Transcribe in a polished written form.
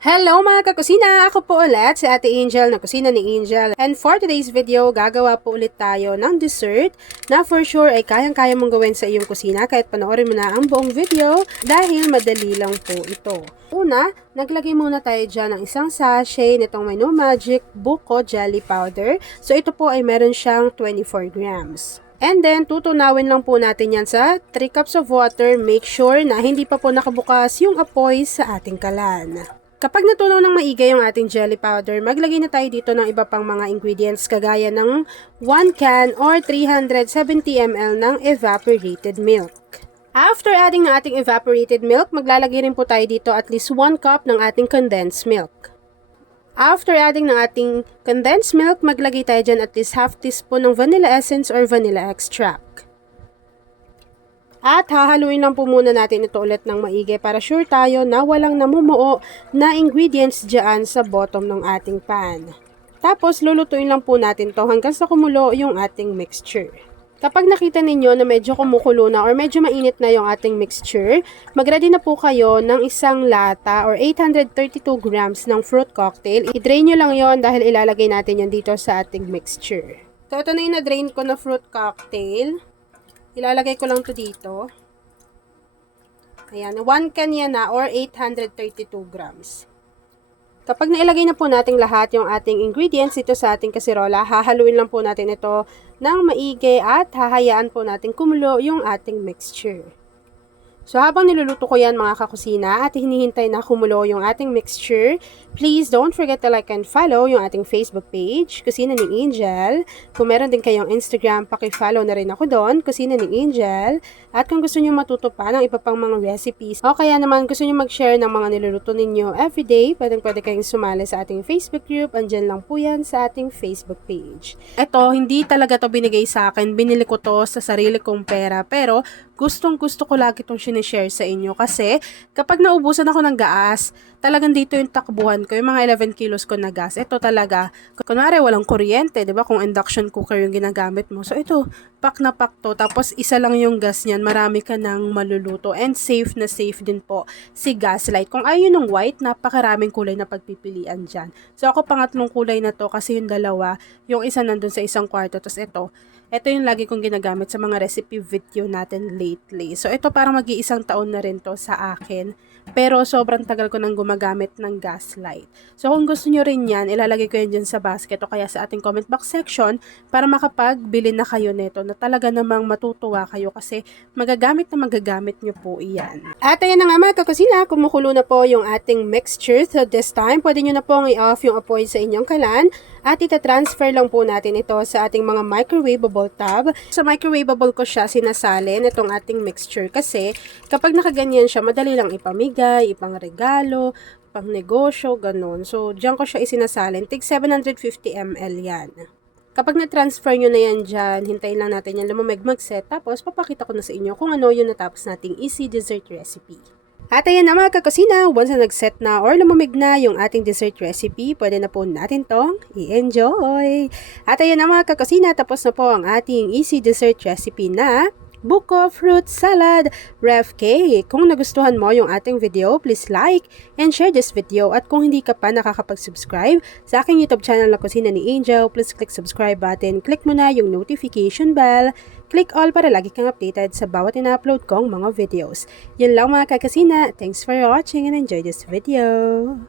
Hello mga kakusina! Ako po ulit si Ate Angel na kusina ni Angel. And for today's video, gagawa po ulit tayo ng dessert na for sure ay kayang-kaya mong gawin sa iyong kusina kahit panoorin mo na ang buong video dahil madali lang po ito. Una, naglagay muna tayo dyan ng isang sachet nitong may no magic buko jelly powder. So ito po ay meron siyang 24 grams. And then, tutunawin lang po natin yan sa 3 cups of water. Make sure na hindi pa po nakabukas yung apoy sa ating kalan. Kapag natunaw ng maigay yung ating jelly powder, maglagay na tayo dito ng iba pang mga ingredients kagaya ng 1 can or 370 ml ng evaporated milk. After adding ng ating evaporated milk, maglalagay rin po tayo dito at least 1 cup ng ating condensed milk. After adding ng ating condensed milk, maglagay tayo dyan at least half teaspoon ng vanilla essence or vanilla extract. At hahaluin lang po muna natin ito ulit ng maigi para sure tayo na walang namumuo na ingredients dyan sa bottom ng ating pan. Tapos lulutuin lang po natin to hanggang sa kumulo yung ating mixture. Kapag nakita ninyo na medyo kumukulo na or medyo mainit na yung ating mixture, mag-ready na po kayo ng isang lata or 832 grams ng fruit cocktail. I-drain nyo lang yon dahil ilalagay natin yan dito sa ating mixture. So ito na yung na-drain ko na fruit cocktail. Ilalagay ko lang to dito. Ayan, 1 can yan na or 832 grams. Kapag nailagay na po natin lahat yung ating ingredients dito sa ating kasirola, hahaluin lang po natin ito ng maigi at hahayaan po natin kumulo yung ating mixture. So habang niluluto ko yan mga kakusina at hinihintay na kumulo yung ating mixture, please don't forget to like and follow yung ating Facebook page, Kusina ni Angel. Kung meron din kayong Instagram, paki-follow na rin ako doon, Kusina ni Angel. At kung gusto nyo matuto pa ng iba pang mga recipes, o kaya naman gusto nyo mag-share ng mga niluluto ninyo everyday, pwede kayong sumali sa ating Facebook group. Andyan lang po yan sa ating Facebook page. Ito, hindi talaga to binigay sa akin. Binili ko to sa sarili kong pera. Pero gustong-gusto ko lagi itong sinishare sa inyo kasi kapag naubusan ako ng gas, talagang dito yung takbuhan ko, yung mga 11 kilos ko na gas. Ito talaga, kunwari walang kuryente, di ba? Kung induction cooker yung ginagamit mo. So ito, pack na pack to. Tapos isa lang yung gas niyan, marami ka nang maluluto. And safe na safe din po si Gaslight. Kung ayaw ng white, napakaraming kulay na pagpipilian dyan. So ako pangatlong kulay na to kasi yung dalawa, yung isa nandun sa isang kwarto. Tapos ito yung lagi kong ginagamit sa mga recipe video natin lately. So, ito parang mag-iisang taon na rin to sa akin. Pero, sobrang tagal ko nang gumagamit ng Gaslight. So, kung gusto nyo rin yan, ilalagay ko yan dyan sa basket o kaya sa ating comment box section para makapagbili na kayo nito na talaga namang matutuwa kayo kasi magagamit nyo po iyan. At ayan na nga mga kakusina, kumukulo na po yung ating mixture. So, this time, pwede nyo na pong i-off yung apoy sa inyong kalan at ita-transfer lang po natin ito sa ating mga microwavable tub. Sa microwavable ko siya sinasalin itong ating mixture kasi kapag nakaganyan siya, madali lang ipamigay, ipang regalo, pang negosyo, ganun. So, diyan ko siya isinasalin. Tig 750 ml yan. Kapag na-transfer nyo na yan dyan, hintayin lang natin yan lumamig mag-set. Tapos, papakita ko na sa inyo kung ano yung natapos nating easy dessert recipe. At ayan na mga kakusina, once na nag-set na or lumamig na yung ating dessert recipe, pwede na po natin tong i-enjoy. At ayan na mga kakusina, tapos na po ang ating easy dessert recipe na buko fruit salad ref cake. Kung nagustuhan mo yung ating video, please like and share this video. At kung hindi ka pa nakakapag-subscribe sa aking YouTube channel na Kusina ni Angel, please click subscribe button, click mo na yung notification bell, click all para lagi kang updated sa bawat ina-upload kong mga videos. Yun lang mga kakasina. Thanks for watching and enjoy this video.